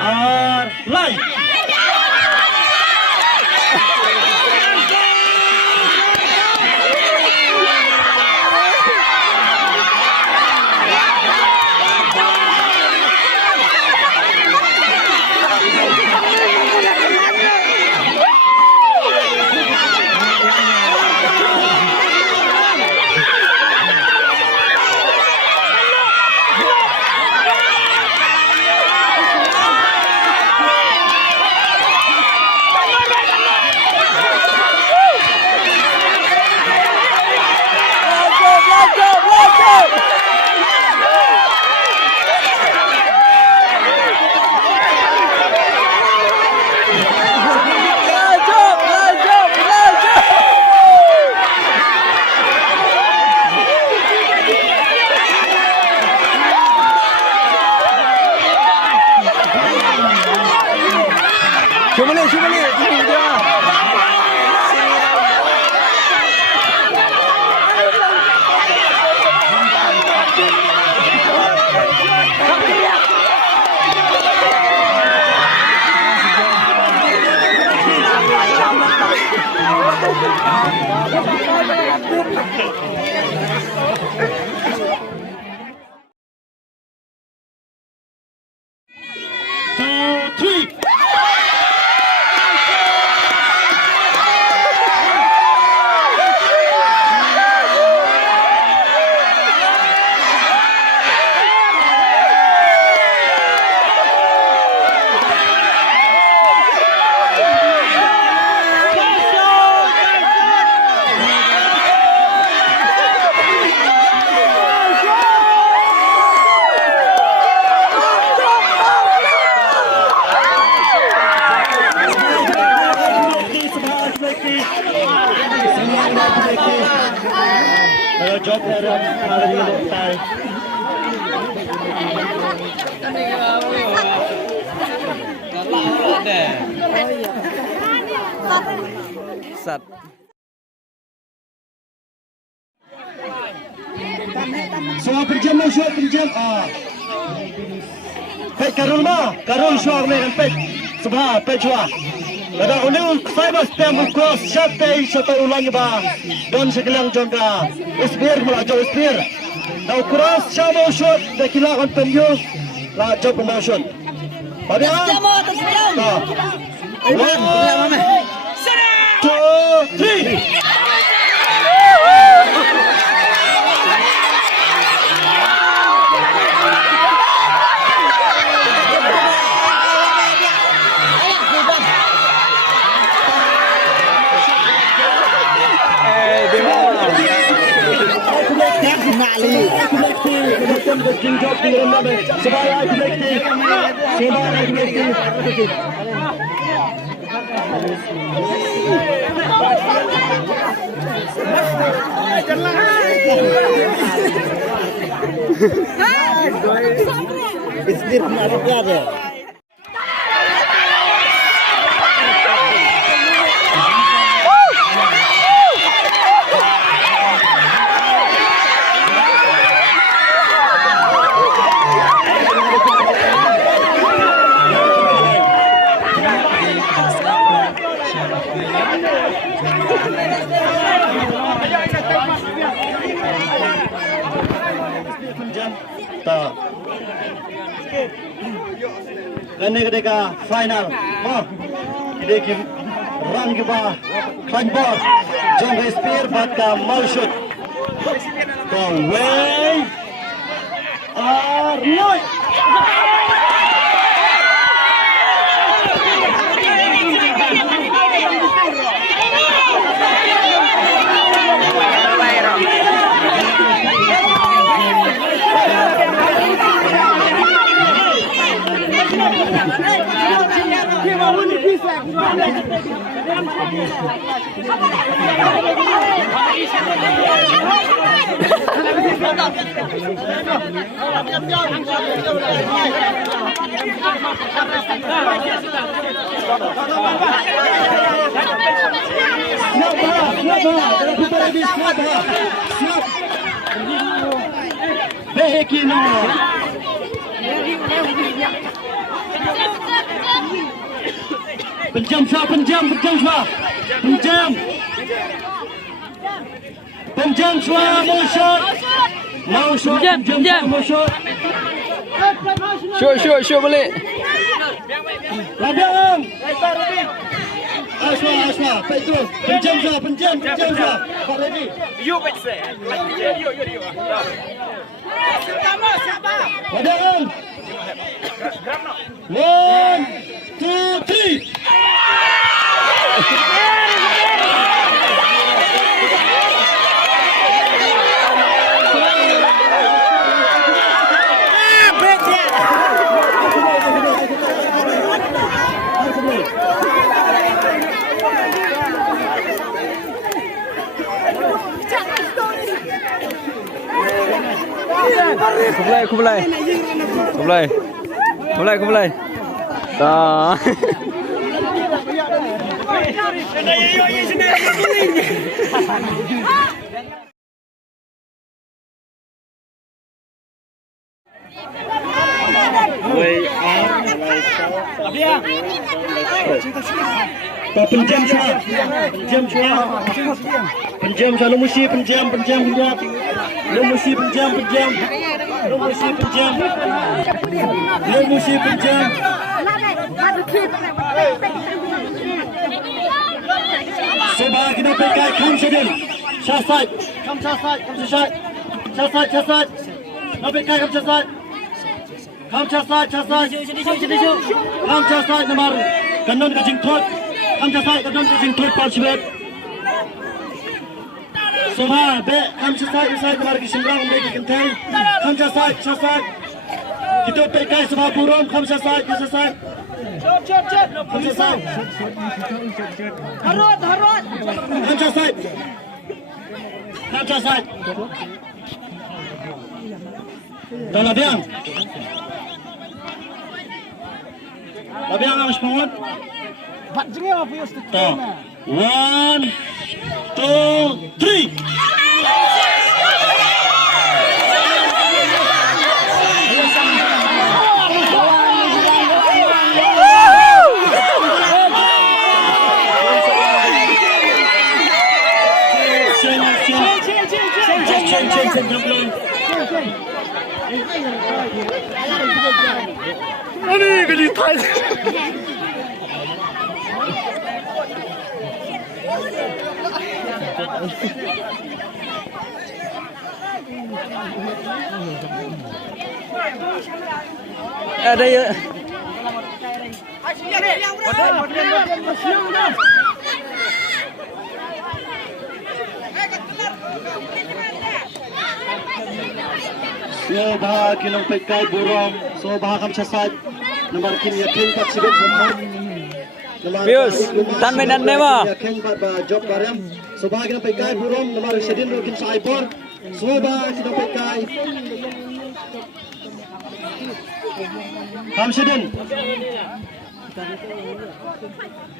Arlay. Cuba ni dia. Job dalam hari ini Sat. Soal perjam. Pet Karul soal mereka pet. Subha pet soal. Ada ulang cyber stem cross satu ulangi ba. Don sekelang jongka. Spear melaju spear. Now cross shadow shot dekilakan penjus. La job promotion. Pada. 1, 2, 3. Ini ketika final, kita run kita climb board, jump spear, batka mal shoot, go away, Arnold. Penjam shot, penjam shot. Penjam shot, more shot. More shot, penjam, more shot. Shoot balik. Ladang. Asma, Pedro. Penjam shot. Pak ready. You bet say. You. Ladang. 1, 2, 3. Khúc lại. Đó. Penjam shot. Lu mesti penjam lihat. Lu mesti penjam. Coba kita pakai Kamshadin. Shasai. Nampak kai Kamshasai. Kamshasai nomor kanon kacing thot. Kamshasai kanon kacing thot parchibet. Coba be Kamshasai usai nomor kisindang mereka kenteng. Kamshasai. Kita pakai sebab burung Kamshasai. Kamshasai. Harut. Kamshasai. Labiang ang semangat. Bat jenge apa ya stuk. 1, 2, 3. Ini geli tai. Ada ya. Soba kinong pekai burong. Soba Kamshasai. Nomor kini yakin pat sibet semua. Pius, tan mainan nema. Yakin pat ba job karyam. Soba kinong pekai burong. Nomor Shedin rokin saibor. Soba kinong pekai. Kamshadin.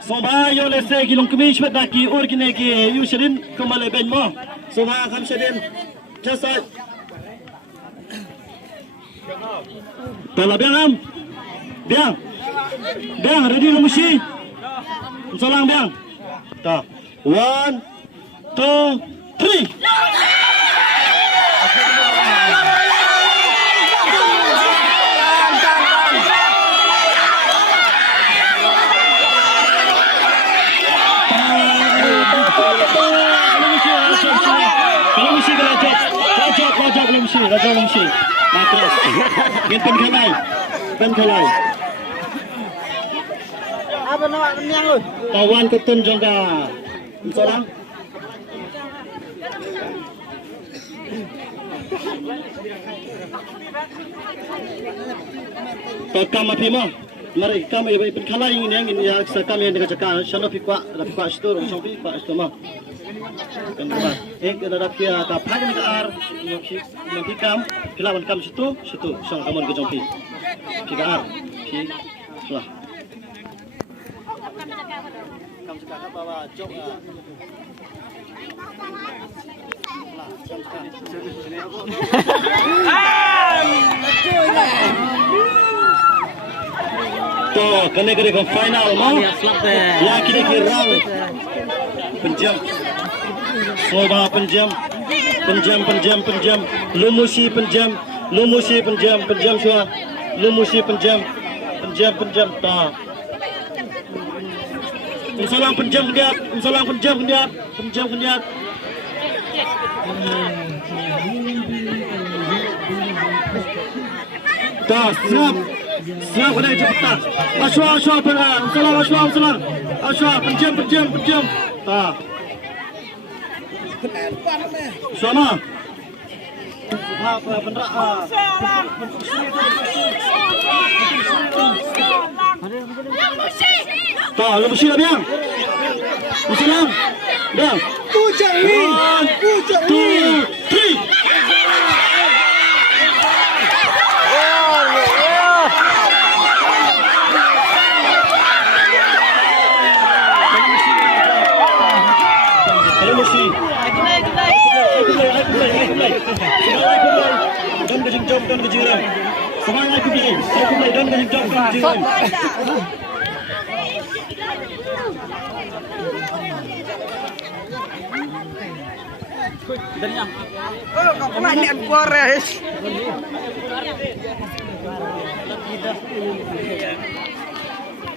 Soba yo lese kilong kemish pat daki or kine ki yu Shedin kembali benmo. Soba Kamshadin. Jasad. Tala biang biang ready lo musi solang biang ta 1, 2, 3. Raja Lumsi. Matras. Ngin pen khalai. Apa nak niang lu? Kawan ketun jongga. Seorang. Kam api mo. Mari kam pen khalai ngin ya sakam yang dekat cakap. Shano pikwa store usong pikwa store mo. Kenapa? Kita kia ta pakai ni ar nanti kam kelawan kam situ sang kamon ke jongpi. Kita ar ki lah. Kam cakap bawa jok ah. to kene ke final mau ya kini round penjam Soba penjam Lumusi penjam Syua Lumusi penjam ta Salang penjam kendiat ta siap kena cepat Ashwa penjam ta Sama tak, Lumusi dah biang. Salam. Dah. 1, 2, 3. Lumusi. Dan kejengjong dan kejiran. Semangat aku pilih. Aku pilih dan kejengjong dan kejiran. Kau pernah niat Flores.